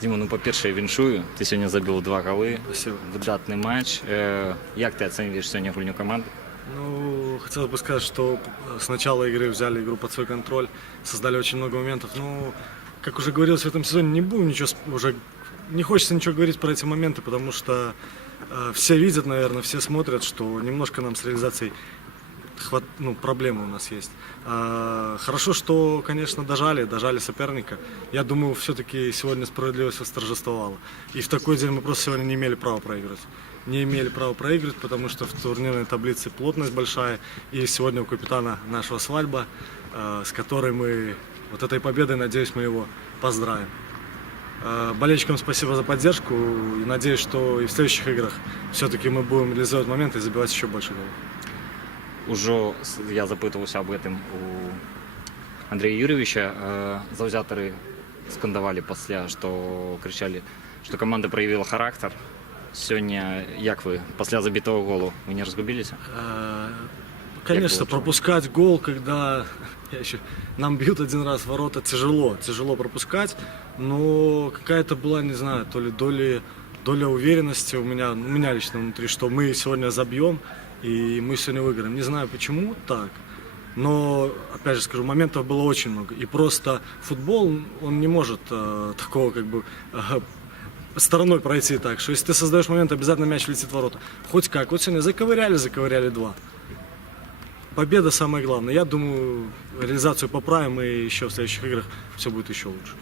Діма, ну по-перше, я віншую. Ти сьогодні забив 2 голи. Спасибо. Видатний матч. Як ти оцінюєш сьогодні гульню команди? Ну, хотелось бы сказать, что с начала игры взяли игру под свой контроль, создали очень много моментов. Ну, как уже говорилось в этом сезоне, не будем ничего уже не хочется ничего говорить про эти моменты, потому что все видят, наверное, все смотрят, что немножко нам с реализацией проблемы у нас есть. Хорошо, что, конечно, дожали соперника. Я думаю, все-таки сегодня справедливость восторжествовала. И в такой день мы просто сегодня не имели права проигрывать. Не имели права проигрывать, потому что в турнирной таблице плотность большая. И сегодня у капитана нашего свадьба, с которой мы вот этой победой, надеюсь, мы его поздравим. Болельщикам спасибо за поддержку и надеюсь, что и в следующих играх все-таки мы будем реализовать моменты и забивать еще больше голов. Уже я запитувався об этом у Андрея Юрьевича. Завзяторы скандовали після, що кричали, що команда проявила характер. Сегодня, як вы, после забитого гола, вы не разгубились? Конечно, пропускать гол, когда нам бьют один раз в ворота, тяжело пропускать, но какая-то была, не знаю, то ли доля уверенности у меня лично внутри, что мы сегодня забьем и мы сегодня выиграем. Не знаю почему так, но, опять же скажу, моментов было очень много. И просто футбол, он не может такого стороной пройти так, что если ты создаешь момент, обязательно мяч летит в ворота. Хоть как. Вот сегодня заковыряли 2. Победа самое главное. Я думаю, реализацию поправим, и еще в следующих играх все будет еще лучше.